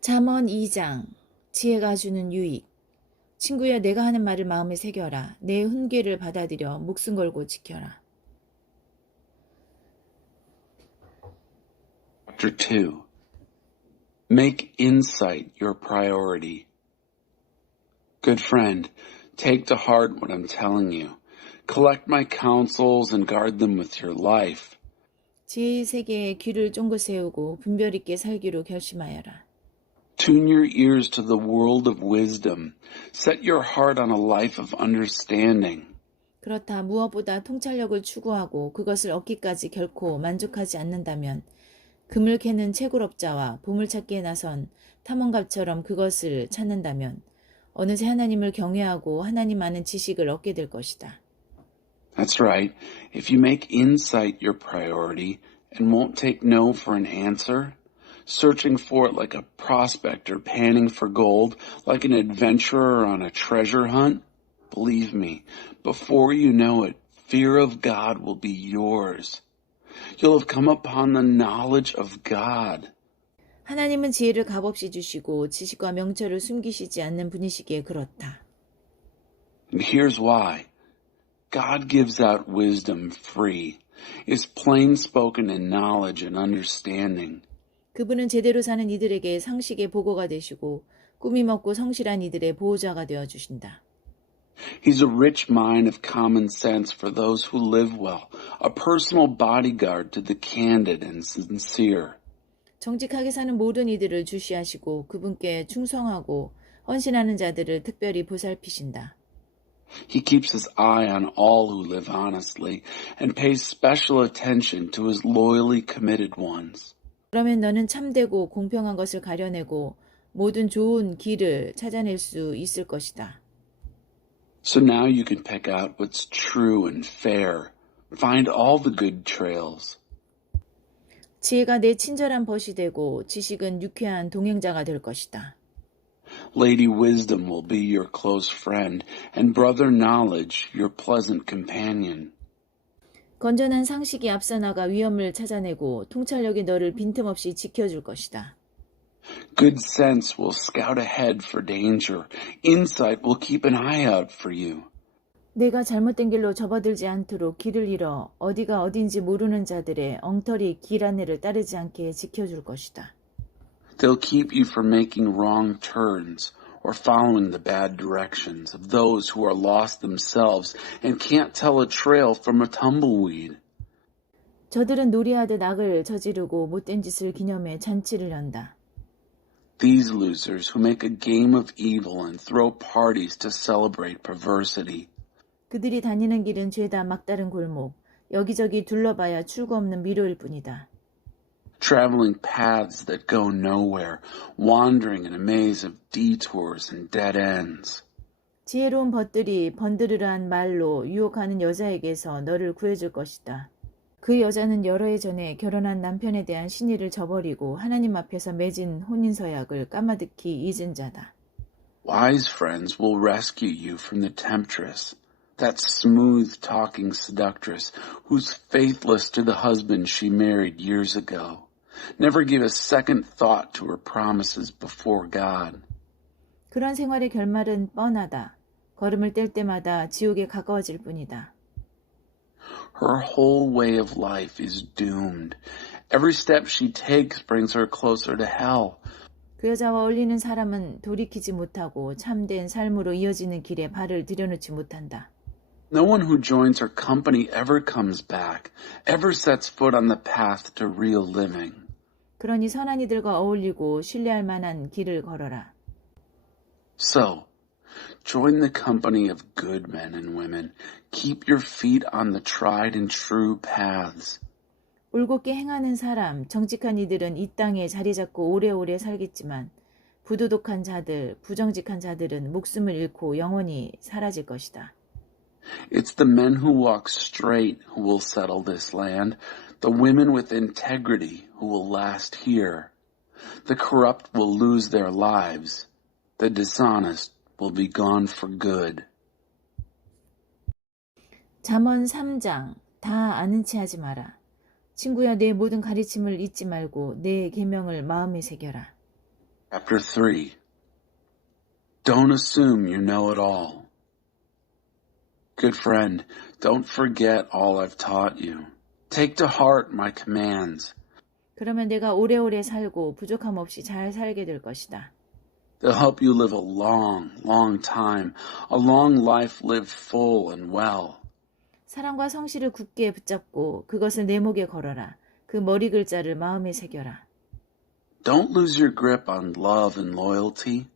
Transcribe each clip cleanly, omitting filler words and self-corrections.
잠언 2장 지혜가 주는 유익. 친구야, 내가 하는 말을 마음에 새겨라. 내 훈계를 받아들여 목숨 걸고 지켜라. Chapter 2. Make insight your priority. Good friend, take to heart what I'm telling you. Collect my counsels and guard them with your life. 지혜의 세계에 귀를 쫑긋 세우고 분별 있게 살기로 결심하여라. Tune your ears to the world of wisdom. Set your heart on a life of understanding. 그렇다. 무엇보다 통찰력을 추구하고 그것을 얻기까지 결코 만족하지 않는다면 금을 캐는 채굴업자와 보물찾기에 나선 탐험가처럼 그것을 찾는다면 어느새 하나님을 경외하고 하나님 아는 지식을 얻게 될 것이다. That's right. If you make insight your priority and won't take no for an answer, searching for it like a prospector panning for gold, like an adventurer on a treasure hunt, believe me, before you know it, fear of God will be yours. You'll have come upon the knowledge of God. 하나님은 지혜를 값없이 주시고 지식과 명철을 숨기시지 않는 분이시기에 그렇다. And here's why. God gives out wisdom free, is plain spoken in knowledge and understanding. 그분은 제대로 사는 이들에게 상식의 보고가 되시고 꾸밈 없고 성실한 이들의 보호자가 되어주신다. He's a rich mine of common sense for those who live well, a personal bodyguard to the candid and sincere. 정직하게 사는 모든 이들을 주시하시고 그분께 충성하고 헌신하는 자들을 특별히 보살피신다. He keeps his eye on all who live honestly and pays special attention to his loyally committed ones. 그러면 너는 참되고 공평한 것을 가려내고 모든 좋은 길을 찾아낼 수 있을 것이다. So now you can pick out what's true and fair. Find all the good trails. 지혜가 내 친절한 벗이 되고 지식은 유쾌한 동행자가 될 것이다. Lady Wisdom will be your close friend, and Brother Knowledge your pleasant companion. 건전한 상식이 앞서 나가 위험을 찾아내고 통찰력이 너를 빈틈없이 지켜줄 것이다. Good sense will scout ahead for danger. Insight will keep an eye out for you. 내가 잘못된 길로 접어들지 않도록 길을 잃어 어디가 어딘지 모르는 자들의 엉터리 길 안내를 따르지 않게 지켜줄 것이다. They'll keep you from making wrong turns or following the bad directions of those who are lost themselves and can't tell a trail from a tumbleweed. 저들은 놀이하듯 악을 저지르고 못된 짓을 기념해 잔치를 연다. These losers who make a game of evil and throw parties to celebrate perversity. 그들이 다니는 길은 죄다 막다른 골목, 여기저기 둘러봐야 출구 없는 미로일 뿐이다. Traveling paths that go nowhere, wandering in a maze of detours and dead ends. 지혜로운 벗들이 번드르르한 말로 유혹하는 여자에게서 너를 구해줄 것이다. 그 여자는 여러 해 전에 결혼한 남편에 대한 신의를 저버리고 하나님 앞에서 맺은 혼인서약을 까마득히 잊은 자다. Wise friends will rescue you from the temptress, that smooth-talking seductress who's faithless to the husband she married years ago. Never give a second thought to her promises before God. 그런 생활의 결말은 뻔하다. 걸음을 뗄 때마다 지옥에 가까워질 뿐이다. Her whole way of life is doomed. Every step she takes brings her closer to hell. 그 여자와 어울리는 사람은 돌이키지 못하고 참된 삶으로 이어지는 길에 발을 들여놓지 못한다. No one who joins her company ever comes back, ever sets foot on the path to real living. 그러니 선한 이들과 어울리고 신뢰할 만한 길을 걸어라. So, join the company of good men and women. Keep your feet on the tried and true paths. 올곧게 행하는 사람, 정직한 이들은 이 땅에 자리 잡고 오래오래 살겠지만 부도덕한 자들, 부정직한 자들은 목숨을 잃고 영원히 사라질 것이다. It's the men who walk straight who will settle this land, the women with integrity who will last here. The corrupt will lose their lives, the dishonest will be gone for good. 잠언 3장, 다 아는 체 하지 마라. 친구야, 내 모든 가르침을 잊지 말고 내 계명을 마음에 새겨라. Chapter 3. Don't assume you know it all. Good friend, don't forget all I've taught you. Take to heart my commands. 그러면 내가 오래오래 살고 부족함 없이 잘 살게 될 것이다. They'll help you live a long, long time, a long life lived full and well. 사랑과 성실을 굳게 붙잡고 그것을 내 목에 걸어라. 그 머리 글자를 마음에 새겨라. Don't lose your grip on love and loyalty.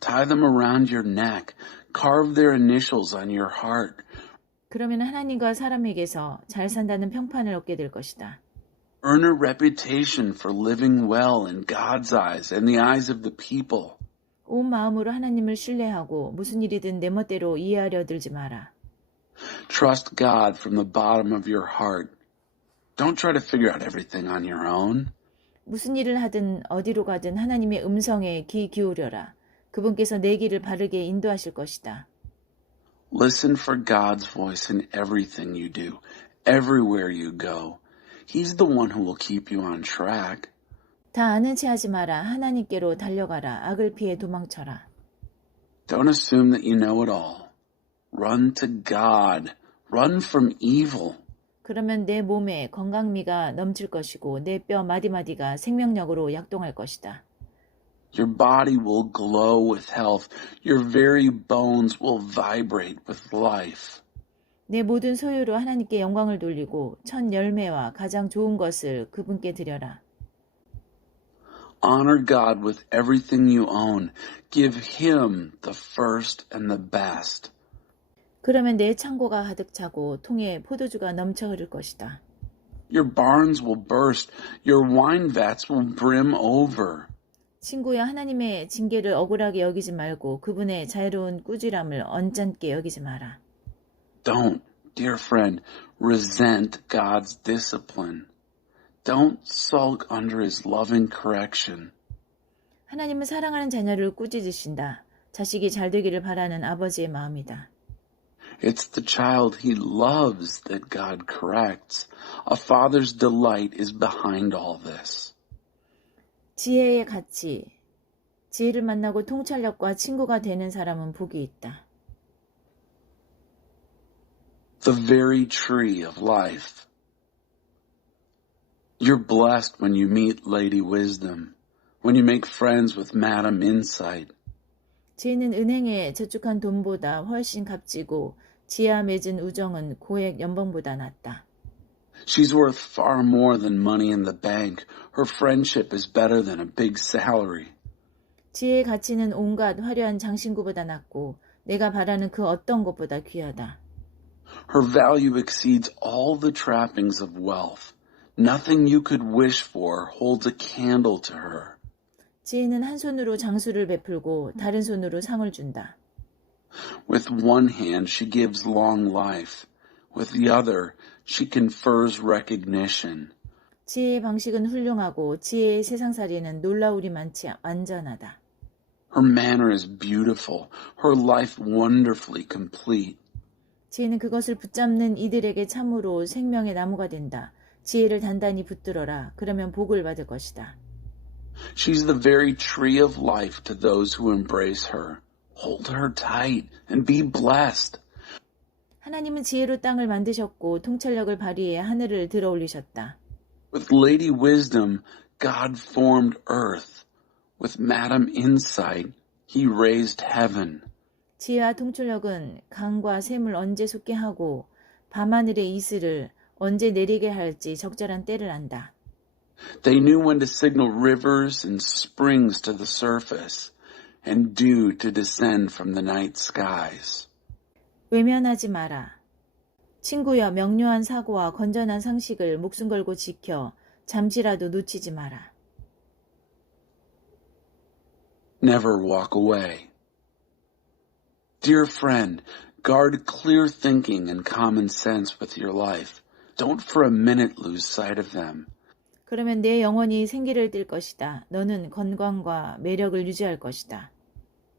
Tie them around your neck. Carve their initials on your heart. 그러면 하나님과 사람에게서 잘 산다는 평판을 얻게 될 것이다. Earn a reputation for living well in God's eyes and the eyes of the people. 온 마음으로 하나님을 신뢰하고 무슨 일이든 내 멋대로 이해하려 들지 마라. Trust God from the bottom of your heart. Don't try to figure out everything on your own. 무슨 일을 하든 어디로 가든 하나님의 음성에 귀 기울여라. 그분께서 내 길을 바르게 인도하실 것이다. Listen for God's voice in everything you do, everywhere you go. He's the one who will keep you on track. 다 아는 체 하지 마라. 하나님께로 달려가라. 악을 피해 도망쳐라. Don't assume that you know it all. Run to God. Run from evil. 그러면 내 몸에 건강미가 넘칠 것이고 내 뼈 마디마디가 생명력으로 약동할 것이다. Your body will glow with health. Your very bones will vibrate with life. 내 모든 소유로 하나님께 영광을 돌리고 첫 열매와 가장 좋은 것을 그분께 드려라. Honor God with everything you own. Give Him the first and the best. 그러면 내 창고가 가득 차고 통에 포도주가 넘쳐 흐를 것이다. Your barns will burst. Your wine vats will brim over. 친구야, 하나님의 징계를 억울하게 여기지 말고 그분의 자유로운 꾸지람을 언짢게 여기지 마라. Don't, dear friend, resent God's discipline. Don't sulk under His loving correction. 하나님은 사랑하는 자녀를 꾸짖으신다. 자식이 잘 되기를 바라는 아버지의 마음이다. It's the child he loves that God corrects. A father's delight is behind all this. 지혜의 가치. 지혜를 만나고 통찰력과 친구가 되는 사람은 복이 있다. The very tree of life. You're blessed when you meet Lady Wisdom, when you make friends with Madam Insight. 지혜는 은행에 저축한 돈보다 훨씬 값지고 지혜와 맺은 우정은 고액 연봉보다 낫다. She's worth far more than money in the bank. Her friendship is better than a big salary. 지혜의 가치는 온갖 화려한 장신구보다 낫고 내가 바라는 그 어떤 것보다 귀하다. Her value exceeds all the trappings of wealth. Nothing you could wish for holds a candle to her. 지혜는 한 손으로 장수를 베풀고 다른 손으로 상을 준다. With one hand, she gives long life. With the other, she confers recognition. 지혜의 방식은 훌륭하고 지혜의 세상살이는 놀라울이 많지 완전하다. Her manner is beautiful. Her life wonderfully complete. 지혜는 그것을 붙잡는 이들에게 참으로 생명의 나무가 된다. 지혜를 단단히 붙들어라. 그러면 복을 받을 것이다. She's the very tree of life to those who embrace her. Hold her tight and be blessed. 하나님은 지혜로 땅을 만드셨고 통찰력을 발휘해 하늘을 들어 올리셨다. With Lady Wisdom, God formed earth. With Madam Insight, He raised heaven. 지혜와 통찰력은 강과 샘을 언제 솟게 하고 밤하늘의 이슬을 언제 내리게 할지 적절한 때를 안다. They knew when to signal rivers and springs to the surface and dew to descend from the night skies. 외면하지 마라. 친구여, 명료한 사고와 건전한 상식을 목숨 걸고 지켜 잠시라도 놓치지 마라. Never walk away. Dear friend, guard clear thinking and common sense with your life. Don't for a minute lose sight of them. 그러면 내 영혼이 생기를 띨 것이다. 너는 건강과 매력을 유지할 것이다.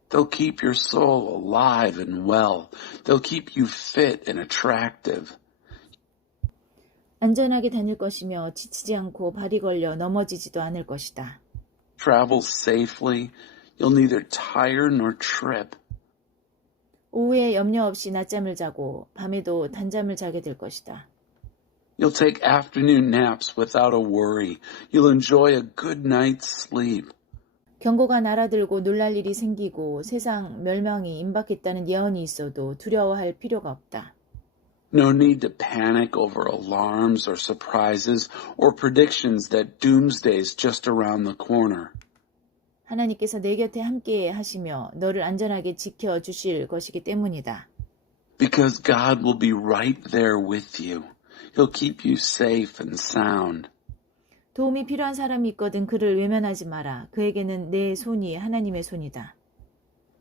They'll keep your soul alive and well. They'll keep you fit and attractive. 안전하게 다닐 것이며 지치지 않고 발이 걸려 넘어지지도 않을 것이다. travel safely. You'll neither tire nor trip. 오후에 염려 없이 낮잠을 자고 밤에도 단잠을 자게 될 것이다. You'll take afternoon naps without a worry. You'll enjoy a good night's sleep. 경고가 날아들고 놀랄 일이 생기고 세상 멸망이 임박했다는 예언이 있어도 두려워할 필요가 없다. No need to panic over alarms or surprises or predictions that doomsday's just around the corner. 하나님께서 내 곁에 함께 하시며 너를 안전하게 지켜주실 것이기 때문이다. Because God will be right there with you. He'll keep you safe and sound. 도움이 필요한 사람이 있거든 그를 외면하지 마라. 그에게는 내 손이 하나님의 손이다.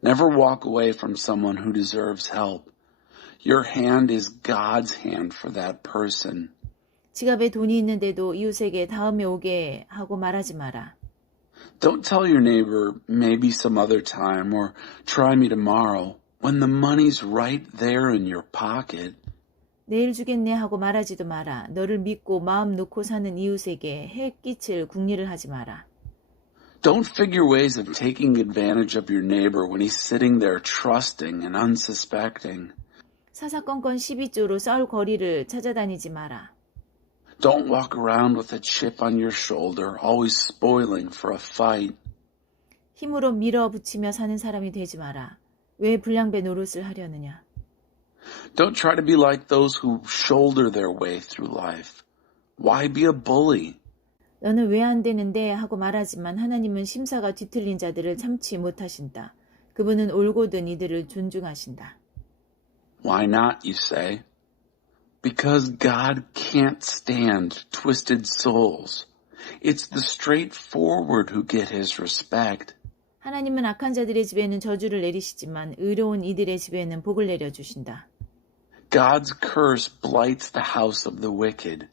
Never walk away from someone who deserves help. Your hand is God's hand for that person. 지갑에 돈이 있는데도 이웃에게 다음에 오게 하고 말하지 마라. Don't tell your neighbor maybe some other time or try me tomorrow when the money's right there in your pocket. 내일 주겠네 하고 말하지도 마라. 너를 믿고 마음 놓고 사는 이웃에게 해 끼칠 궁리를 하지 마라. Don't figure ways of taking advantage of your neighbor when he's sitting there trusting and unsuspecting. 사사건건 12조로 싸울 거리를 찾아다니지 마라. Don't walk around with a chip on your shoulder, always spoiling for a fight. 힘으로 밀어붙이며 사는 사람이 되지 마라. 왜 불량배 노릇을 하려느냐. Don't try to be like those who shoulder their way through life. Why be a bully? 너는 왜 안 되는데 하고 말하지만 하나님은 심사가 뒤틀린 자들을 참지 못하신다. 그분은 올곧은 이들을 존중하신다. Why not, you say? Because God can't stand twisted souls. It's the straightforward who get his respect. 하나님은 악한 자들의 집에는 저주를 내리시지만 의로운 이들의 집에는 복을 내려주신다. God's curse blights the house of the wicked,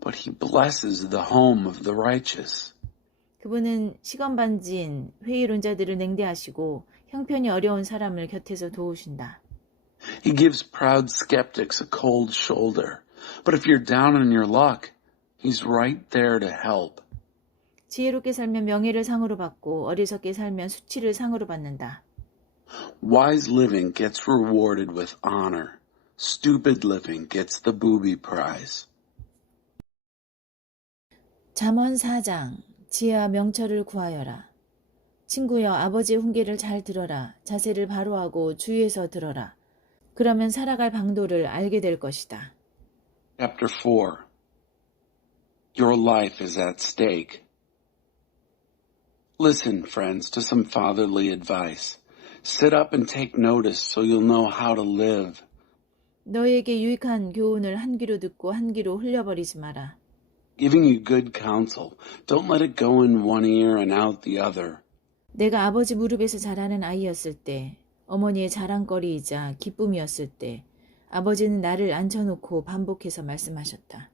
but he blesses the home of the righteous. 그분은 시건반진 회의론자들을 냉대하시고 형편이 어려운 사람을 곁에서 도우신다. He gives proud skeptics a cold shoulder, but if you're down on your luck, he's right there to help. 지혜롭게 살면 명예를 상으로 받고 어리석게 살면 수치를 상으로 받는다. Wise living gets rewarded with honor. Stupid living gets the booby prize. 잠언 4장 지혜와 명철을 구하여라. 친구여 아버지의 훈계를 잘 들어라. 자세를 바로하고 주의해서 들어라. 그러면 살아갈 방도를 알게 될 것이다. Chapter 4. Your life is at stake. Listen, friends, to some fatherly advice. Sit up and take notice so you'll know how to live. 너에게 유익한 교훈을 한 귀로 듣고 한 귀로 흘려버리지 마라. Giving you good counsel. Don't let it go in one ear and out the other. 내가 아버지 무릎에서 자라는 아이였을 때, 어머니의 자랑거리이자 기쁨이었을 때, 아버지는 나를 앉혀놓고 반복해서 말씀하셨다.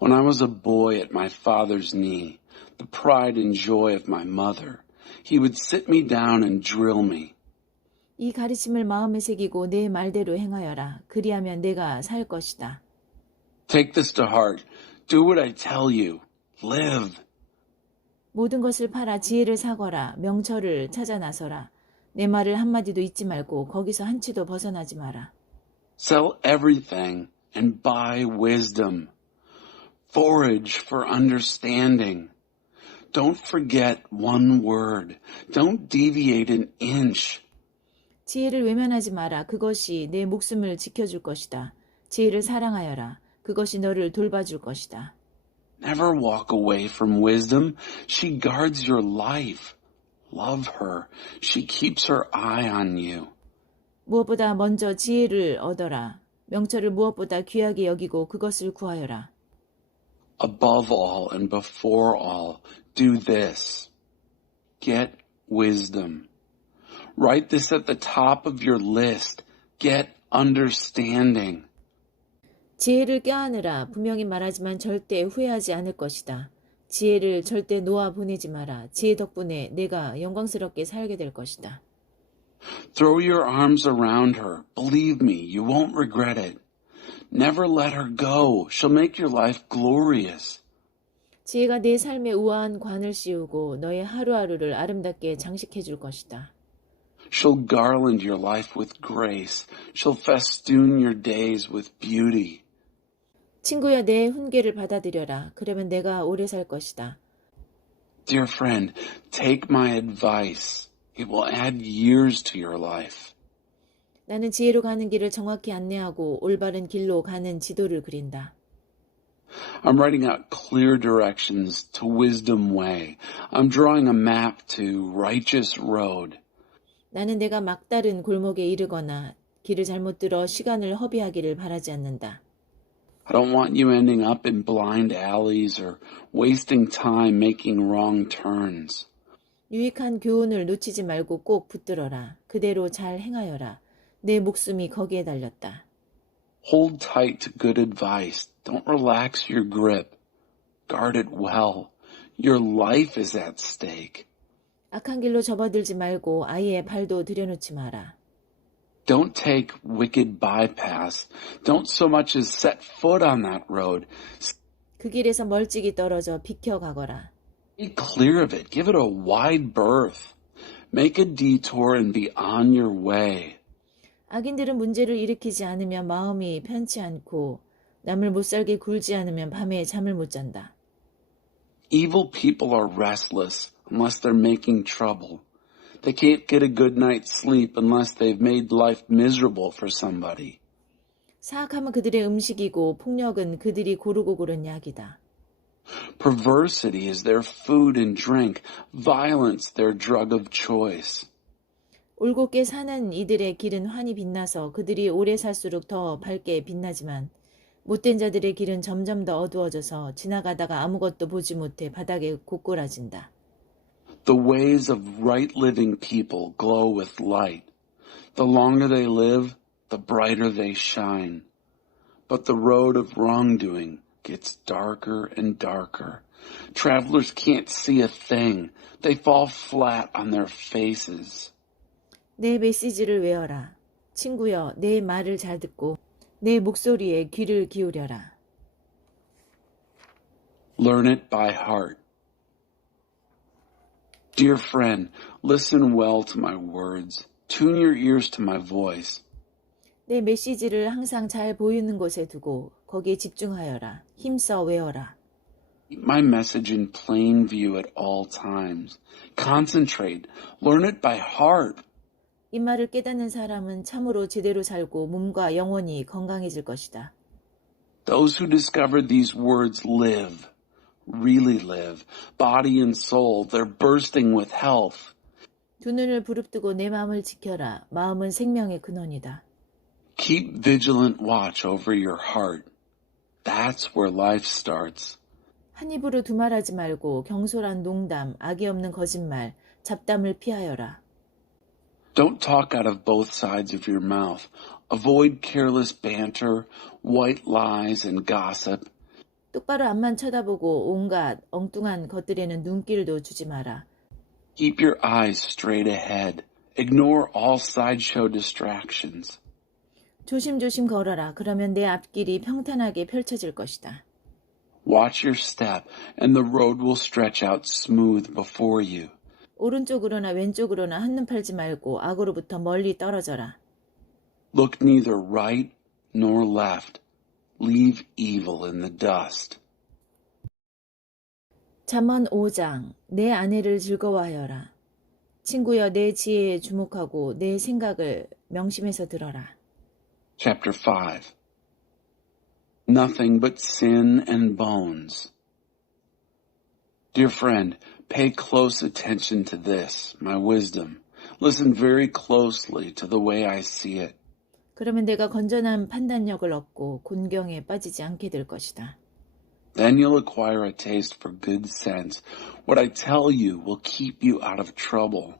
When I was a boy at my father's knee, the pride and joy of my mother, he would sit me down and drill me. 이 가르침을 마음에 새기고 내 말대로 행하여라. 그리하면 내가 살 것이다. Take this to heart. Do what I tell you. Live. 모든 것을 팔아 지혜를 사거라. 명철을 찾아 나서라. 내 말을 한마디도 잊지 말고 거기서 한치도 벗어나지 마라. Sell everything and buy wisdom. Forage for understanding. Don't forget one word. Don't deviate an inch. 지혜를 외면하지 마라. 그것이 내 목숨을 지켜줄 것이다. 지혜를 사랑하여라. 그것이 너를 돌봐줄 것이다. Never walk away from wisdom. She guards your life. Love her. She keeps her eye on you. 무엇보다 먼저 지혜를 얻어라. 명철을 무엇보다 귀하게 여기고 그것을 구하여라. Above all and before all, do this. Get wisdom. Write this at the top of your list. Get understanding. 지혜를 껴안으라. 분명히 말하지만 절대 후회하지 않을 것이다. 지혜를 절대 놓아 보내지 마라. 지혜 덕분에 내가 영광스럽게 살게 될 것이다. Throw your arms around her. Believe me, you won't regret it. Never let her go. She'll make your life glorious. 지혜가 내 삶에 우아한 관을 씌우고 너의 하루하루를 아름답게 장식해 줄 것이다. She'll garland your life with grace. She'll festoon your days with beauty. 친구야, 내 훈계를 받아들여라. 그러면 내가 오래 살 것이다. Dear friend, take my advice. It will add years to your life. 나는 지혜로 가는 길을 정확히 안내하고 올바른 길로 가는 지도를 그린다. I'm writing out clear directions to Wisdom Way. I'm drawing a map to Righteous Road. 나는 내가 막다른 골목에 이르거나 길을 잘못 들어 시간을 허비하기를 바라지 않는다. I don't want you ending up in blind alleys or wasting time making wrong turns. 유익한 교훈을 놓치지 말고 꼭 붙들어라. 그대로 잘 행하여라. 내 목숨이 거기에 달렸다. Hold tight to good advice. Don't relax your grip. Guard it well. Your life is at stake. 악한 길로 접어들지 말고 아이의 발도 들여놓지 마라. Don't take wicked bypass. Don't so much as set foot on that road. 그 길에서 멀찍이 떨어져 비켜가거라. Be clear of it. Give it a wide berth. Make a detour and be on your way. 악인들은 문제를 일으키지 않으면 마음이 편치 않고 남을 못살게 굴지 않으면 밤에 잠을 못 잔다. Evil people are restless unless they're making trouble. They can't get a good night's sleep unless they've made life miserable for somebody. 사악함은 그들의 음식이고 폭력은 그들이 고르고 고른 약이다. Perversity is their food and drink. Violence their drug of choice. 올곧게 사는 이들의 길은 환히 빛나서 그들이 오래 살수록 더 밝게 빛나지만 못된 자들의 길은 점점 더 어두워져서 지나가다가 아무것도 보지 못해 바닥에 고꾸라진다. The ways of right living people glow with light. The longer they live, the brighter they shine. But the road of wrongdoing gets darker and darker. Travelers can't see a thing. They fall flat on their faces. 내 메시지를 외워라. 친구여, 내 말을 잘 듣고 내 목소리에 귀를 기울여라. Learn it by heart. Dear friend, listen well to my words. Tune your ears to my voice. 내 메시지를 항상 잘 보이는 곳에 두고 거기에 집중하여라. 힘써 외워라. Keep my message in plain view at all times. Concentrate. Learn it by heart. 이 말을 깨닫는 사람은 참으로 제대로 살고 몸과 영혼이 건강해질 것이다. Those who discover these words live, really live, body and soul. They're bursting with health. 두 눈을 부릅뜨고 내 마음을 지켜라. 마음은 생명의 근원이다. Keep vigilant watch over your heart. That's where life starts. 한 입으로 두말하지 말고 경솔한 농담, 악이 없는 거짓말, 잡담을 피하여라. Don't talk out of both sides of your mouth. Avoid careless banter, white lies, and gossip. 똑바로 앞만 쳐다보고 온갖 엉뚱한 것들에는 눈길도 주지 마라. Keep your eyes straight ahead. Ignore all sideshow distractions. 조심조심 걸어라. 그러면 내 앞길이 평탄하게 펼쳐질 것이다. Watch your step, and the road will stretch out smooth before you. 오른쪽으로나 왼쪽으로나 한눈 팔지 말고 악으로부터 멀리 떨어져라. Look neither right nor left. Leave evil in the dust. 잠언 5장. 내 아내를 즐거워하여라. 친구여, 내 지혜에 주목하고 내 생각을 명심해서 들어라. Chapter 5. Nothing but sin and bones. Dear friend, pay close attention to this, my wisdom. Listen very closely to the way I see it. 그러면 내가 건전한 판단력을 얻고 곤경에 빠지지 않게 될 것이다. Then you'll acquire a taste for good sense. What I tell you will keep you out of trouble.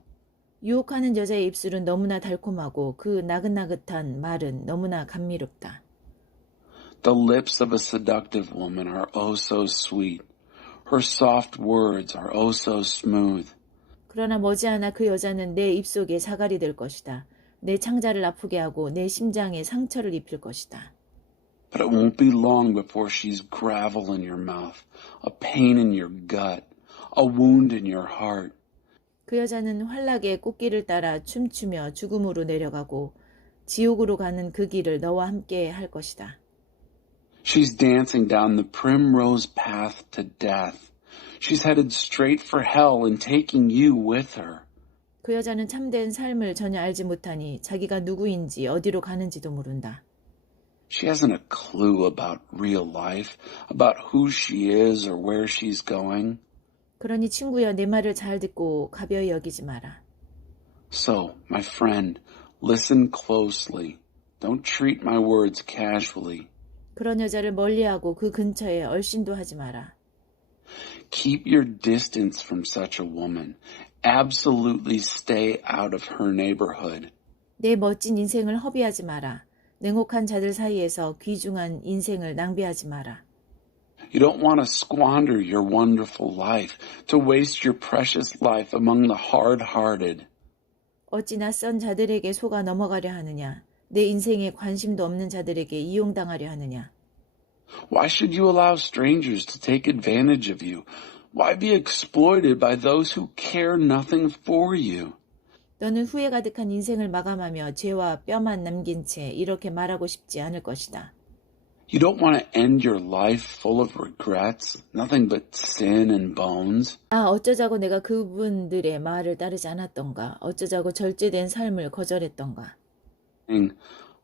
유혹하는 여자의 입술은 너무나 달콤하고 그 나긋나긋한 말은 너무나 감미롭다. The lips of a seductive woman are oh so sweet. Her soft words are oh so smooth. 그러나 머지않아 그 여자는 내 입속에 사갈이 될 것이다. 내 창자를 아프게 하고 내 심장에 상처를 입힐 것이다. but it won't be long before she's gravel in your mouth, a pain in your gut, a wound in your heart. 그 여자는 환락의 꽃길을 따라 춤추며 죽음으로 내려가고 지옥으로 가는 그 길을 너와 함께 할 것이다. She's dancing down the primrose path to death. She's headed straight for hell and taking you with her. 그 여자는 참된 삶을 전혀 알지 못하니 자기가 누구인지 어디로 가는지도 모른다. She hasn't a clue about real life, about who she is or where she's going. 그러니 친구여 내 말을 잘 듣고 가벼이 여기지 마라. So, my friend, listen closely. Don't treat my words casually. 그런 여자를 멀리하고 그 근처에 얼씬도 하지 마라. Keep your distance from such a woman. Absolutely stay out of her neighborhood. 내 멋진 인생을 허비하지 마라. 냉혹한 자들 사이에서 귀중한 인생을 낭비하지 마라. You don't want to squander your wonderful life, to waste your precious life among the hard-hearted. 어찌 낯선 자들에게 속아 넘어가려 하느냐. 내 인생에 관심도 없는 자들에게 이용당하려 하느냐. Why should you allow strangers to take advantage of you? Why be exploited by those who care nothing for you? 너는 후회 가득한 인생을 마감하며 죄와 뼈만 남긴 채 이렇게 말하고 싶지 않을 것이다. You don't want to end your life full of regrets, nothing but sin and bones. 아, 어쩌자고 내가 그분들의 말을 따르지 않았던가. 어쩌자고 절제된 삶을 거절했던가. Saying,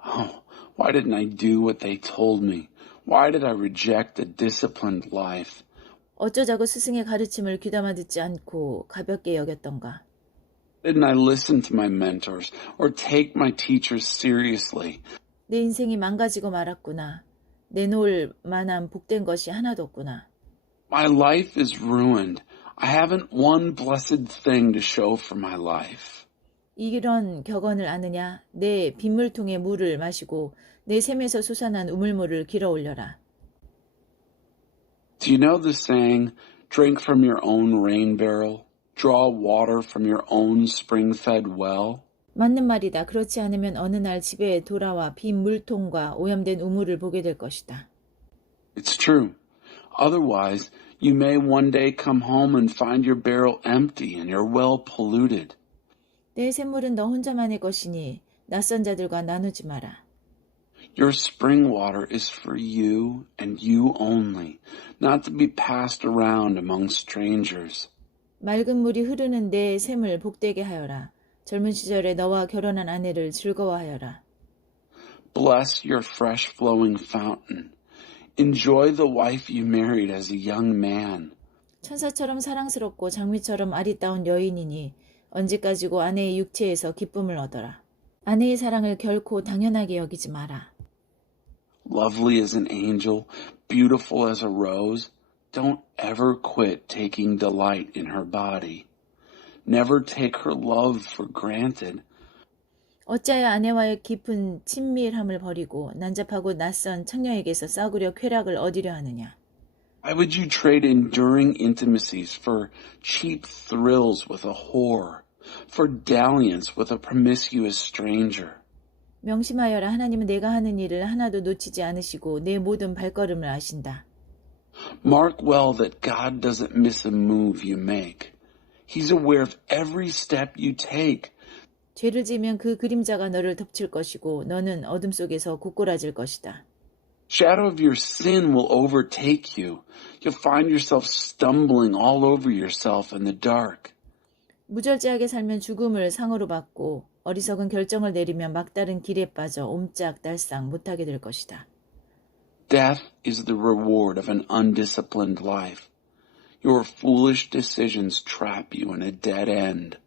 oh, why didn't I do what they told me? Why did I reject a disciplined life? 어쩌자고 스승의 가르침을 귀담아 듣지 않고 가볍게 여겼던가. Didn't I listen to my mentors or take my teachers seriously? 내 인생이 망가지고 말았구나. 내놓을 만한 복된 것이 하나도 없구나. My life is ruined. I haven't one blessed thing to show for my life. 이런 격언을 아느냐? 내 빗물통에 물을 마시고 내 샘에서 솟아난 우물물을 길어 올려라. Do you know the saying, drink from your own rain barrel, draw water from your own spring-fed well? 맞는 말이다. 그렇지 않으면 어느 날 집에 돌아와 빈 물통과 오염된 우물을 보게 될 것이다. It's true. Otherwise, you may one day come home and find your barrel empty and your well polluted. 내 샘물은 너 혼자만의 것이니 낯선 자들과 나누지 마라. Your spring water is for you and you only, not to be passed around among strangers. 맑은 물이 흐르는 내 샘을 복되게 하여라. 젊은 시절에 너와 결혼한 아내를 즐거워하여라. Bless your fresh flowing fountain. Enjoy the wife you married as a young man. 천사처럼 사랑스럽고 장미처럼 아리따운 여인이니 언제까지고 아내의 육체에서 기쁨을 얻어라. 아내의 사랑을 결코 당연하게 여기지 마라. Lovely as an angel, beautiful as a rose, don't ever quit taking delight in her body. Never take her love for granted. 어찌하여 아내와의 깊은 친밀함을 버리고 난잡하고 낯선 청녀에게서 싸구려 쾌락을 얻으려 하느냐. Why would you trade enduring intimacies for cheap thrills with a whore, for dalliance with a promiscuous stranger? 명심하여라. 하나님은 내가 하는 일을 하나도 놓치지 않으시고 내 모든 발걸음을 아신다. Mark well that God doesn't miss a move you make. He's aware of every step you take. 죄를 지으면 그 그림자가 너를 덮칠 것이고 너는 어둠 속에서 고꾸라질 것이다. Shadow of your sin will overtake you. You'll find yourself stumbling all over yourself in the dark. 무절제하게 살면 죽음을 상으로 받고 어리석은 결정을 내리면 막다른 길에 빠져 옴짝달싹 못하게 될 것이다. Death is the reward of an undisciplined life. Your foolish decisions trap you in a dead end.